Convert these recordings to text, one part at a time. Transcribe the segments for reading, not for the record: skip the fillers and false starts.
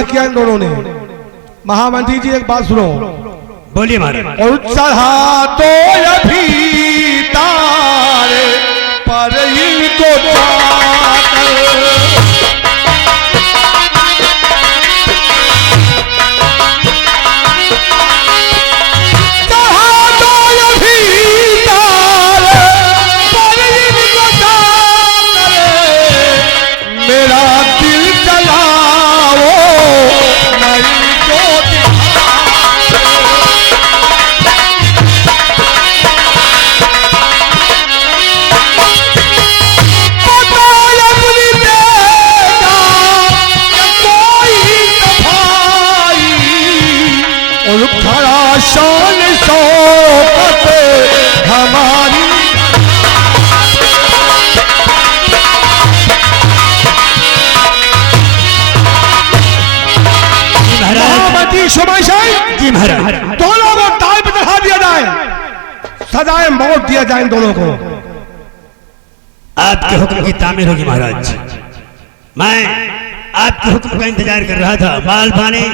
विवाह किया इन दोनों ने। महामंत्री जी एक बात सुनो। बोलिए महाराज। और चढ़ा तो अभी तारे पर इनको शान शौकत हमारी। महामंत्री सुमन जी महाराज, दोनों को ताल पे चढ़ा दिया जाए, सजाए मौत दिया जाए इन दोनों को। आपके हुक्म की तामीर होगी महाराज। मैं आपके हुक्म का इंतजार कर रहा था। बाल पानी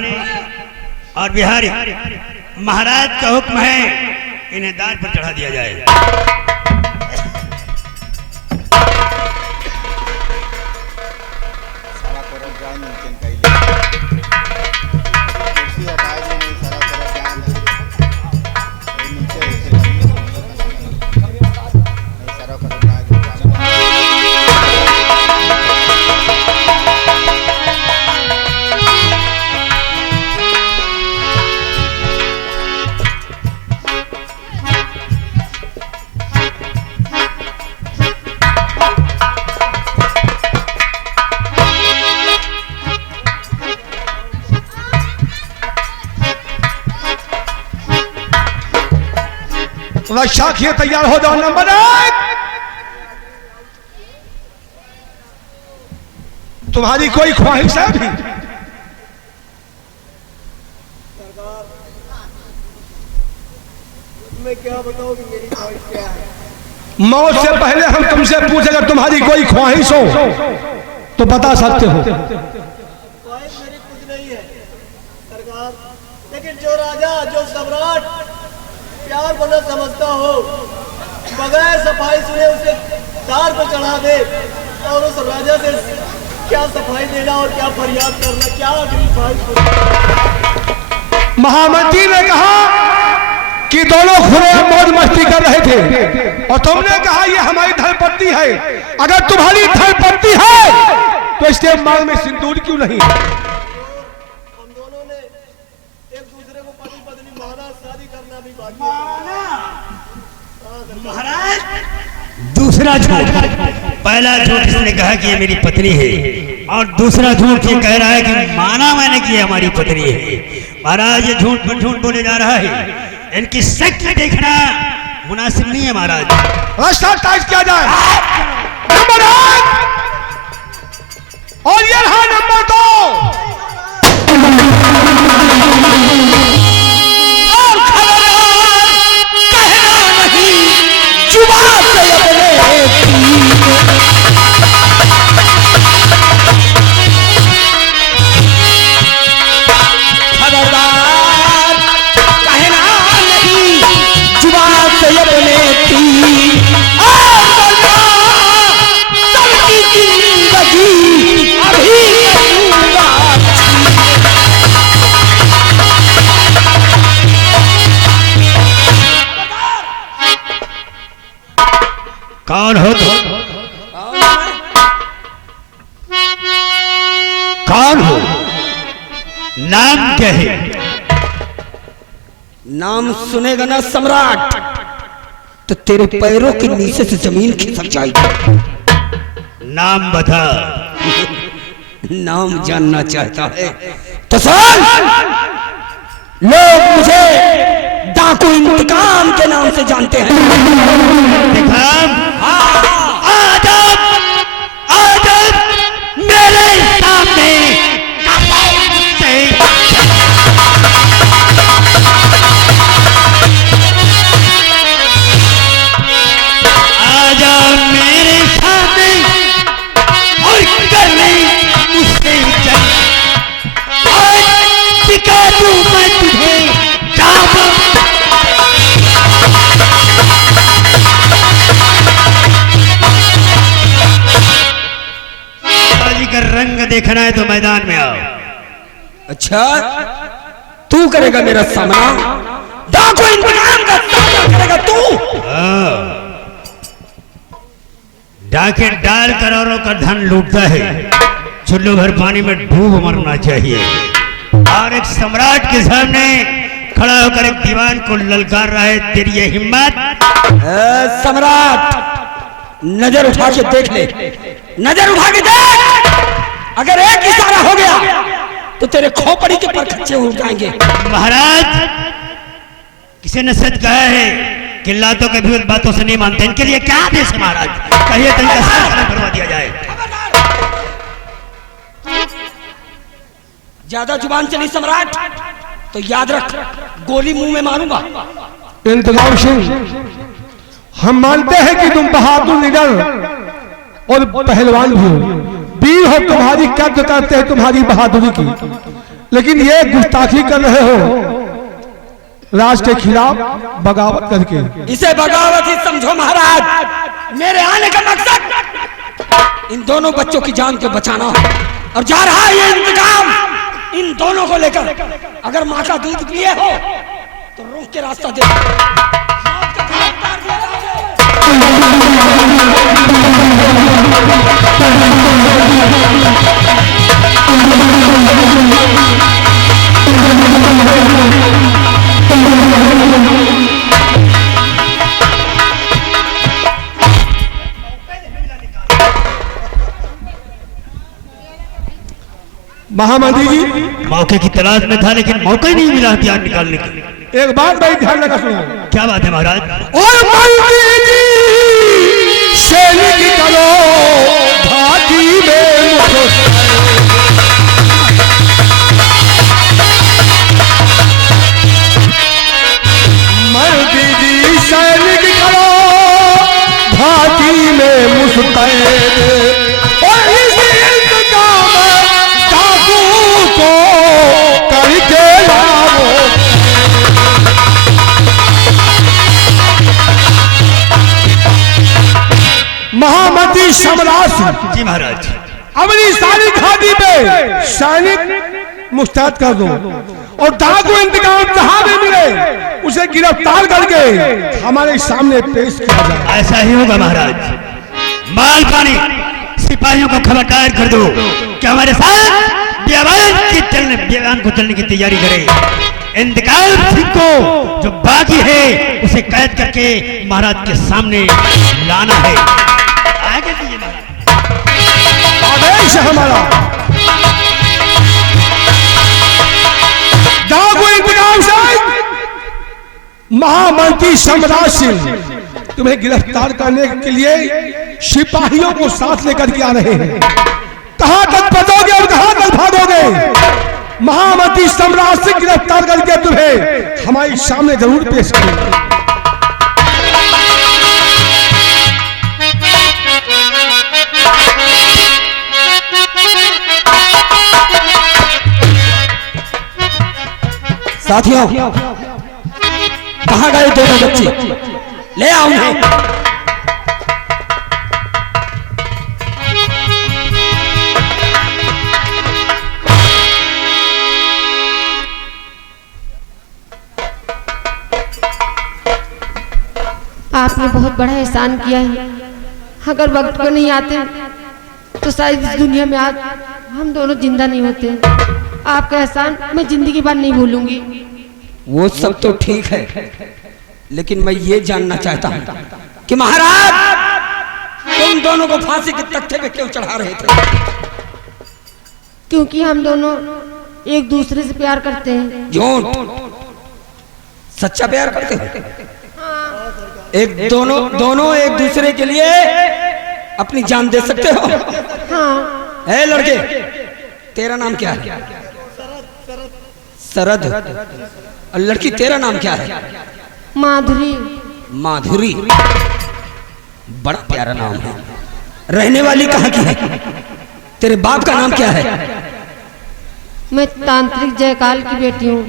और बिहारी महाराज का हुक्म है, इन्हें दार पर चढ़ा दिया जाए। शाखिए तैयार हो जाओ। नंबर 1 तुम्हारी कोई ख्वाहिश है भी? मैं क्या बताऊं कि मेरी ख्वाहिश क्या है? मौत से पहले हम तुमसे पूछे अगर तुम्हारी कोई ख्वाहिश हो तो बता सकते हो। ख्वाहिश मेरी कुछ नहीं है सरकार, लेकिन जो राजा जो सम्राट प्यार बना समझता हो, बगैर सफाई सुने उसे दार पर चढ़ा दे, और उस राजा से क्या सफाई देना और क्या फरियाद करना, क्या अगली ख्वाहिश? महामंत्री ने कहा कि दोनों खुले मौज मस्ती कर रहे थे और तुमने कहा ये हमारी धर्मपत्नी है। अगर तुम्हारी धर्मपत्नी है तो इसके मांग में सिंदूर क्यों नहीं? हम दोनों ने एक दूसरे को पति पत्नी माना, शादी करना भी बाकी है महाराज। दूसरा झूठ, पहला झूठ इसने कहा कि ये मेरी पत्नी है, और दूसरा झूठ ये कह रहा है कि माना मैंने कि हमारी पत्नी है। महाराज ये झूठ पर झूठ बोले जा रहा है, इनकी शक्ल देखना मुनासिब नहीं है महाराज। रास्ता टाइट किया जाए। नंबर 1 और ये रहा नंबर 2। और खबरदार कहना नहीं जुबान से अपने कौन हो तुम? कौन हो? नाम क्या है? नाम सुनेगा ना सम्राट तो तेरे पैरों के नीचे से जमीन खिसक जाएगी। नाम बता। नाम जानना चाहता है तो सुन। लोग मुझे डाकू इंतकाम के नाम से जानते हैं। इंतकाम? आदम मेरे सामने आजा मेरे सामने और कर ले मुझसे बाबू मैं तुझे जाबू बाजी का रंग देखना है तो मैदान में आओ। अच्छा, तू करेगा मेरा सामना? डाकू इंतकाम का सामना करेगा तू? डाके डाल करोड़ों का धन लूटता है, चुल्लू भर पानी में डूब मरना चाहिए। और एक सम्राट के सामने खड़ा होकर एक दीवान को ललकार रहा है, तेरी ये हिम्मत? सम्राट, नजर उठा के देख ले, नजर उठा के देख। अगर एक इशारा हो गया तो तेरे खोपड़ी के पर खच्चे उड़ जाएंगे। महाराज, किसी ने सच कहा है कि लातों के भी बातों से नहीं मानते, इनके लिए क्या आदेश है महाराज? कहिए तो इनका साथ करवा दिया जाए। ज्यादा जुबान चली सम्राट तो याद रख, गोली मुंह में मारूंगा। इंतजाम सिंह, हम मानते हैं कि तुम बहादुर लीडर और पहलवान भी हो, वीर हो, तुम्हारी कद्र करते हैं तुम्हारी बहादुरी की, लेकिन ये गुस्ताखी कर रहे हो राज के खिलाफ बगावत करके। इसे बगावत ही समझो महाराज। मेरे आने का मकसद इन दोनों बच्चों की जान को बचाना है, और जा रहा है ये इंतकाम इन दोनों को लेकर। अगर माँ का दूध पिए हो तो रुक के रास्ता दे। मौत का गिरफ्तार किया महामंत्री जी, मौके की तलाश में था लेकिन मौका ही नहीं मिला हथियार निकालने की। एक बात भाई ध्यान रखा सुनो। क्या बात है महाराज? और मंत्री जी, सैनिक करो घाटी में मुझको। मंत्री जी, सैनिक करो घाटी में मुस्तैद, और इस इंतकाम डाकू को करके लाओ। महामंत्री सम्राट सिंह, जी महाराज। अपनी सारी घाटी पे सैनिक मुस्तैद कर दो, और डाकू इंतकाम जहां भी मिले उसे गिरफ्तार करके हमारे सामने पेश किया जाए। ऐसा ही होगा महाराज। माल पानी सिपाहियों को खबरदार कर दो कि हमारे साथ बयान को चलने की तैयारी करे। इंतकाम सिंह को जो बाकी है उसे कैद करके महाराज के सामने लाना है। आगे दीजिए महाराज। आदेश है हमारा। डाकू इंतकाम से महामंत्री सम्राट सिंह तुम्हें गिरफ्तार करने के लिए सिपाहियों को साथ लेकर के आ रहे हैं। कहां तक बचोगे और कहां तक भागोगे? महामंत्री सम्राट सिंह गिरफ्तार करके तुम्हें हमारे सामने जरूर पेश करेंगे। साथियों, कहां गए दोनों बच्चे? ले आओ उन्हें। आपने बहुत बड़ा एहसान किया है। अगर वक्त को नहीं आते तो शायद इस दुनिया में आज हम दोनों जिंदा नहीं होते। आपका एहसान मैं जिंदगी भर नहीं भूलूंगी। वो सब तो ठीक है, लेकिन मैं ये जानना चाहता हूँ कि महाराज तुम दोनों को फांसी के तख्ते पे क्यों चढ़ा रहे थे? क्योंकि हम दोनों एक दूसरे से प्यार करते हैं। झूठ, सच्चा प्यार करते हो? एक दोनों एक दूसरे के लिए अपनी जान दे सकते हो? हाँ। ए लड़के, तेरा नाम क्या है? शरद। और लड़की तेरा नाम क्या है? माधुरी। माधुरी, बड़ा प्यारा नाम है। रहने वाली कहाँ की है? तेरे बाप का नाम क्या है? मैं तांत्रिक जयकाल की बेटी हूँ।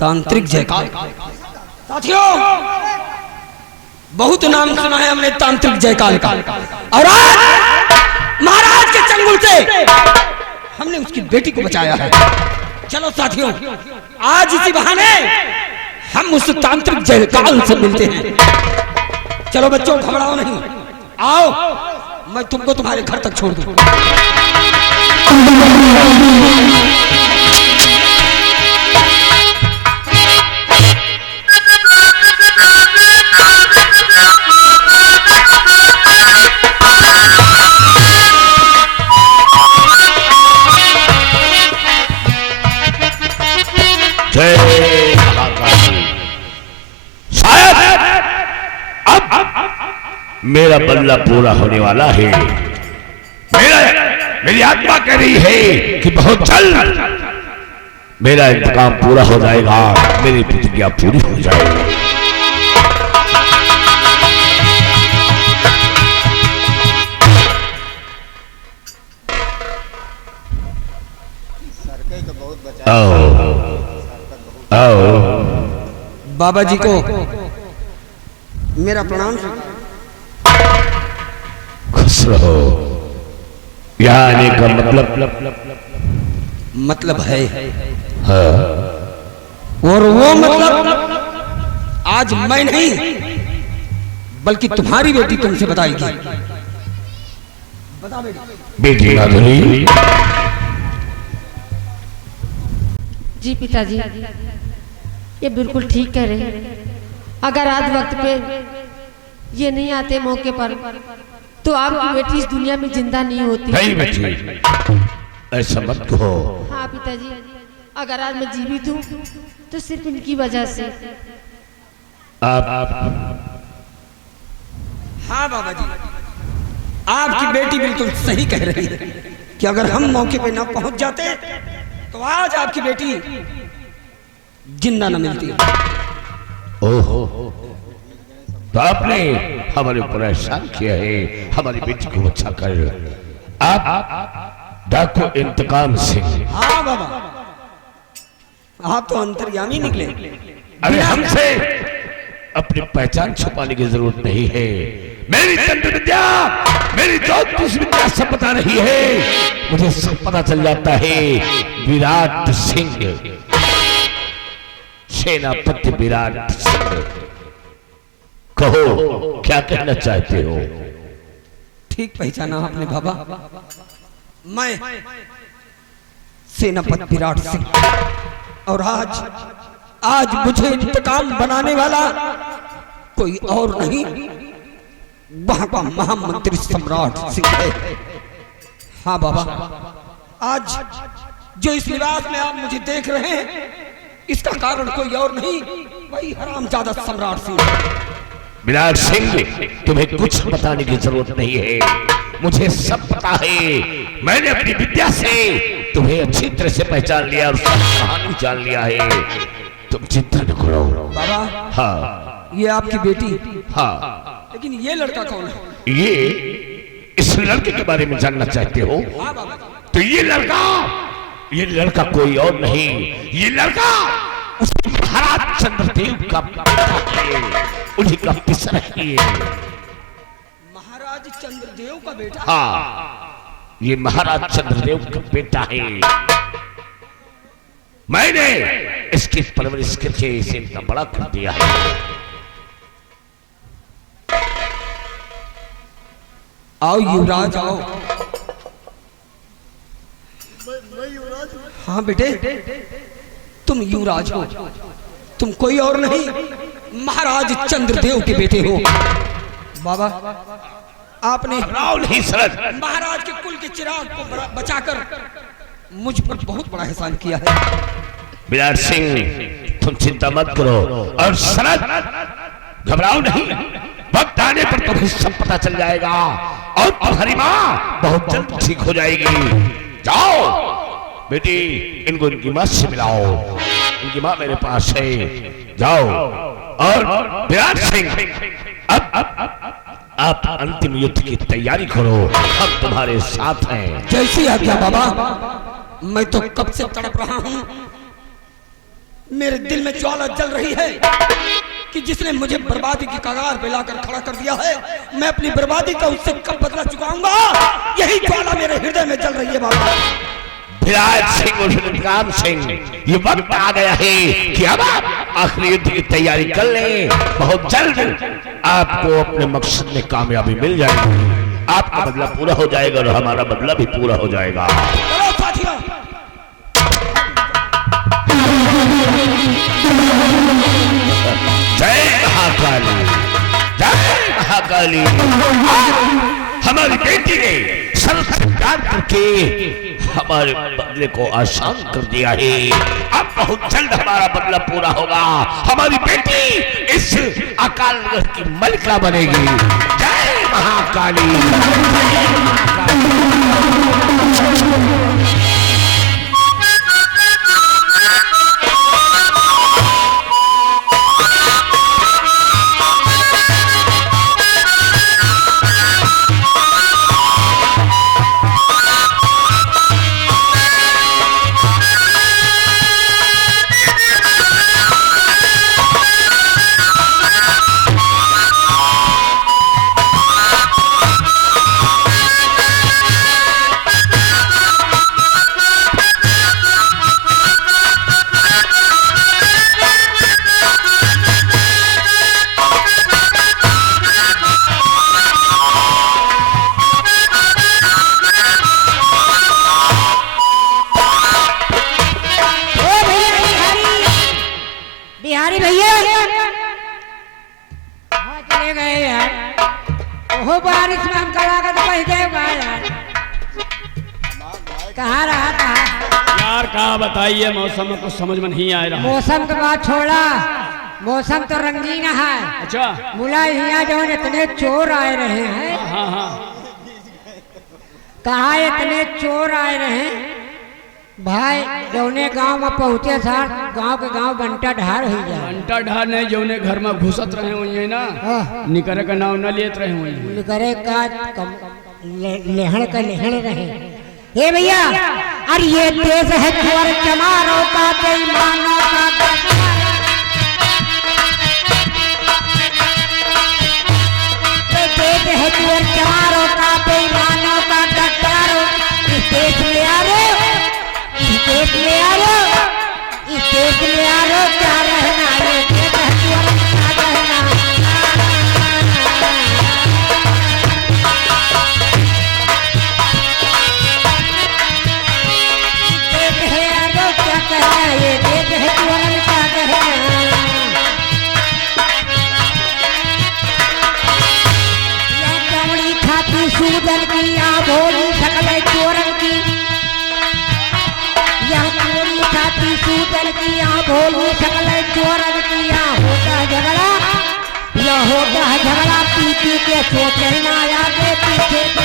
तांत्रिक जयकाल। साथियों, बहुत नाम सुना है हमने तांत्रिक जयकाल का, और आज महाराज के चंगुल से हमने उसकी बेटी को बचाया है। चलो साथियों, आज इसी बहाने हम उस तांत्रिक जयकाल से मिलते हैं। चलो बच्चों, घबराओ नहीं, आओ, मैं तुमको तुम्हारे घर तक छोड़ दूं। शायद अब मेरा बदला पूरा होने वाला है। मेरी आत्मा कह रही है कि बहुत जल्द मेरा इंतकाम पूरा हो जाएगा, मेरी प्रतिज्ञा पूरी हो जाएगी। बाबा जी को मेरा प्रणाम। खुश रहो। यहाँ आने का मतलब है, हाँ। और वो मतलब आज मैं नहीं बल्कि तुम्हारी बेटी तुमसे बताएगी। बता बेटी माधुरी। जी पिताजी, ये बिल्कुल ठीक कह रहे हैं। अगर आज वक्त पे ये नहीं आते मौके पर तो आपकी बेटी इस दुनिया में जिंदा नहीं होती। नहीं बेटी, ऐसा मत कहो। हाँ पिताजी, अगर आज मैं जीवित हूँ तो सिर्फ इनकी वजह से। हाँ बाबा जी, आपकी बेटी बिल्कुल सही कह रही है कि अगर हम मौके पे ना पहुंच जाते तो आज आपकी बेटी जिंदा न मिलती। ओहो, तो आपने हमारे ऊपर एहसान किया है, हमारी बेटी को बचा कर। आप डाको इंतकाम सिंह। हाँ बाबा, आप तो अंतर्यामी निकले। अरे हमसे अपनी पहचान छुपाने की जरूरत नहीं है। मेरी तंत्र विद्या, मेरी ज्योतिष विद्या सब बता रही है। मुझे सब पता चल जाता है। विराट सिंह, सेनापति विराट सिंह। कहो, क्या कहना चाहते हो? ठीक पहचाना आपने बाबा, मैं सेनापति विराट सिंह, और आज मुझे इंतकाम बनाने वाला कोई और नहीं, वहां का महामंत्री सम्राट सिंह है। हाँ बाबा, आज जो इस लिबास में आप मुझे देख रहे हैं, इसका कारण कोई और नहीं, वही हरामजादा सम्राट सिंह है। विराट सिंह, तुम्हें कुछ बताने की जरूरत नहीं है, मुझे सब पता है। मैंने अपनी विद्या से तुम्हें अच्छी तरह से पहचान लिया और सब कहानी जान लिया है। तुम चिंता न करो बाबा। हाँ, ये आपकी बेटी। हाँ, लेकिन ये लड़का कौन है? ये इस लड़के के बारे में जानना चाहते हो? हाँ बाबा। तो ये लड़का कोई और नहीं, ये लड़का उस महाराज चंद्रदेव का बेटा है, उन्हीं का पिसर है। महाराज चंद्रदेव का बेटा? हाँ, ये महाराज चंद्रदेव का बेटा है। मैंने इसकी परवरिश करके इसे इतना बड़ा कर दिया है। आओ युवराज, आओ। मैं युवराज? हाँ बेटे, तुम युवराज हो, तुम कोई और नहीं, महाराज चंद्रदेव के बेटे हो। बाबा, आपने नहीं सरद, महाराज के कुल के चिराग को बचाकर मुझ पर बहुत बड़ा एहसान किया है। विराट सिंह, तुम चिंता मत करो, और सरद घबराओ नहीं। वक्त आने पर तुम्हें सब पता चल जाएगा, और तुम्हारी माँ बहुत जल्द ठीक हो जाएगी। जाओ बेटी, इनको इनकी माँ से मिलाओ, इनकी माँ मेरे पास है। जाओ। और विराट सिंह, अब आप अंतिम युद्ध की तैयारी करो, हम तुम्हारे साथ हैं। जैसी आज्ञा बाबा। मैं तो कब से तड़प रहा हूं, मेरे दिल में ज्वाला जल रही है कि जिसने मुझे बर्बादी की कगार पे लाकर खड़ा कर दिया है, मैं अपनी बर्बादी का उससे कब बदला चुकाऊंगा, यही ज्वाला मेरे हृदय में जल रही है बाबा। विराट सिंह और विक्रांत सिंह, ये वक्त आ गया है कि अब आप आखिरी युद्ध की तैयारी कर लें। बहुत जल्द आपको अपने मकसद में कामयाबी मिल जाएगी, आपका बदला पूरा हो जाएगा और हमारा बदला भी पूरा हो जाएगा। चलो साथियों, जय महाकाली, जय महाकाली। हमारी बेटी ने संस्कार करके हमारे बदले को आसान कर दिया है। अब बहुत जल्द हमारा बदला पूरा होगा, हमारी बेटी इस अकाल नगर की मलिका बनेगी। जय महाकाली, जय महाकाली। बिहारी भैया चले गए यार, ओहो बारिश में हम कड़ा कर पहुंच गए यार। कहाँ रहा था यार, कहा बताइए, मौसम में कुछ समझ में नहीं आ रहा। मौसम के बाद छोड़ा, मौसम तो रंगीन है। अच्छा, मुला यहाँ जो इतने चोर आए रहे हैं। हाँ हाँ, कहा इतने चोर आए रहे हैं भाई, जौने गांव में पहुंचे सार गांव के गांव बंटा ढार हो जाए। घंटा ढार नहीं, जौने घर में घुसत रहे हुए है ना, निकरे का नाम न लेत रहे हुए। करे का लेहड़ का लेहड़ रहे। हे भैया, अरे ये देश है चोर चमारों का, बेईमानों का, देश है चोर चमारों का, बेईमानों का, गद्दारों। इस देश में आ रहे, इस देश में आ रहे, इस देश में आ रहे, क्या रहना ये देश है चोर का रहना। देश है आरो क्या कहना, ये देश है चोर का कहना। या कमड़ी खाती सूदन की, या भोली सकल चोरन की, या कमड़ी खाती सूदन की, या भोली सकल चोरन की। या होता है झगड़ा, या होता है झगड़ा, पी पी के सोचे ना आगे पीछे के।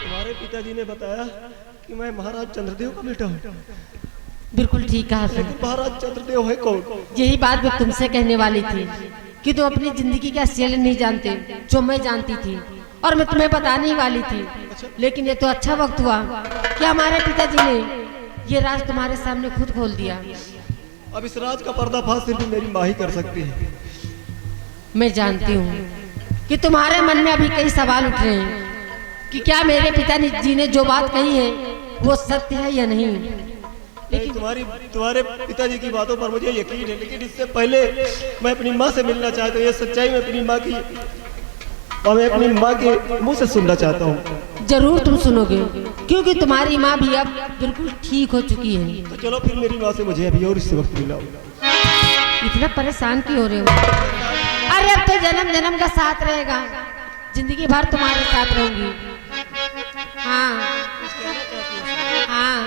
तुम्हारे पिताजी ने बताया कि मैं महाराज चंद्रदेव का बेटा हूँ, बिल्कुल ठीक कहा आपने। लेकिन महाराज चंद्रदेव है कौन? यही बात मैं तुमसे कहने वाली थी कि तुम अपनी जिंदगी का असलियत नहीं जानते, जो मैं जानती थी, और मैं तुम्हें बताने ही वाली थी। लेकिन ये तो अच्छा वक्त हुआ कि हमारे पिताजी ने ये राज तुम्हारे सामने खुद खोल दिया। अब इस राज का पर्दाफाश सिर्फ मेरी माँ ही कर सकती है। मैं जानती हूँ कि तुम्हारे मन में अभी कई सवाल उठ रहे हैं कि क्या मेरे पिताजी ने जो बात कही है वो सत्य है या नहीं। लेकिन तुम्हारे पिताजी की बातों पर मुझे यकीन है, लेकिन इससे पहले मैं अपनी माँ से मिलना चाहता हूँ। ये सच्चाई मैं अपनी माँ की, और मैं अपनी माँ के मुंह से सुनना चाहता हूँ। जरूर तुम सुनोगे, क्योंकि तुम्हारी माँ भी अब बिल्कुल ठीक हो चुकी है। तो चलो फिर मेरी माँ से मुझे अभी और इस वक्त मिलाओ। इतना परेशान क्यों हो रहे हो? अरे अब तो जन्म जन्म का साथ रहेगा, जिंदगी भर तुम्हारे साथ रहूंगी। हाँ हाँ,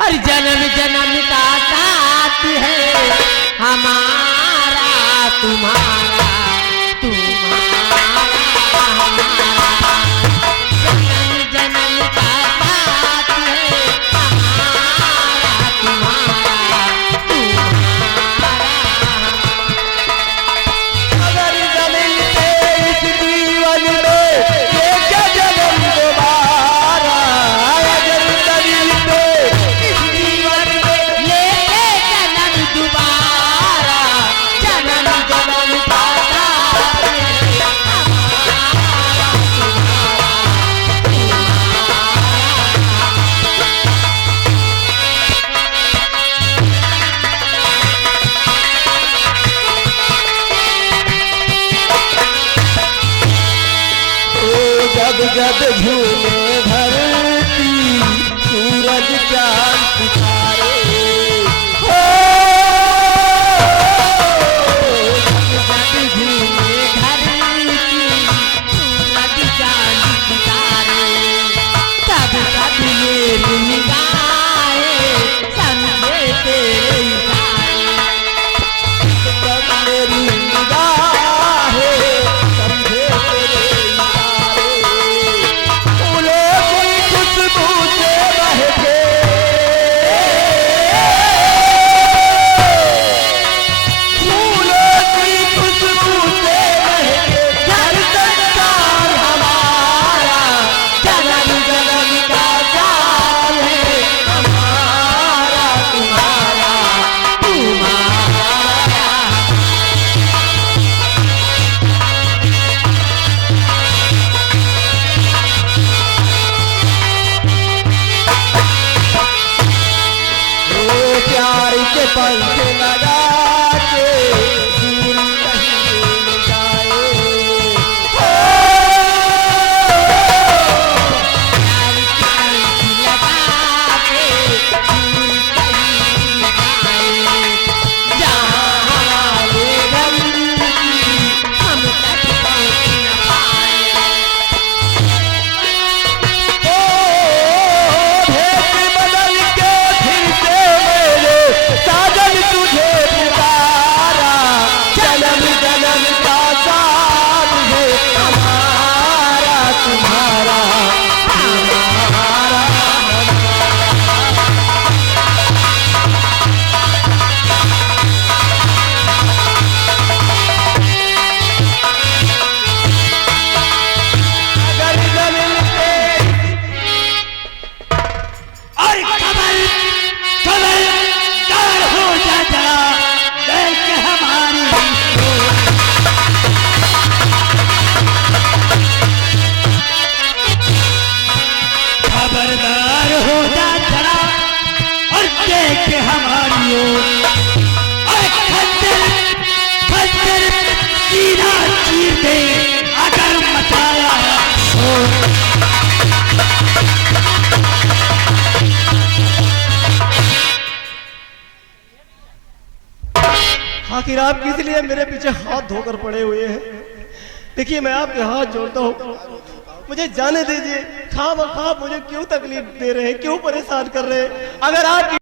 अरे जन्म जन्म का साथ है हमारा तुम्हारा जन्म जन्म का साथ है हमारा तुम्हारा अगर जमीन पे इस जीवन में ये क्या जन्म दोबारा, अगर जमीन पे इस जीवन में ले जन्म दोबारा जन्म जन्म का साथ है जब जब झूमे धरती सूरज चांद सितारे, हो जब झूमे धरती सूरज चांद सितारे तब तब मेरी निगाहें समझे तेरे इशारे तब मेरी निगाहें समझे तेरे इशारे, फूलों की खुशबू से महके, फूलों की खुशबू से महके घर संसार हमारा, जन्म जन्म का साथ है हमारा तुम्हारा वो प्यार के पंख लगा के दूर कहीं उड़ जाए, हो लगा के दूर कहीं जाए जहाँ हमारे गम की हम तक पहुँच न पाए ओ भेष बदल के फिर से मेरे साजन तुझे पुकारा, जन्म जन्म का साथ है हमारा तुम्हारा अगर जमीन पे और खबरदार हो जा जरा देख हमारी खबरदार हो जा जरा और देख हमारी ओर और खंजर खंजर सीना चीर दे अगर मचाया शोर आखिर आप किस लिए मेरे पीछे हाथ धोकर पड़े हुए हैं? देखिए मैं आपके हाथ जोड़ता हूँ, मुझे जाने दीजिए। खाब खाब मुझे क्यों तकलीफ दे रहे हैं, क्यों परेशान कर रहे हैं? अगर आप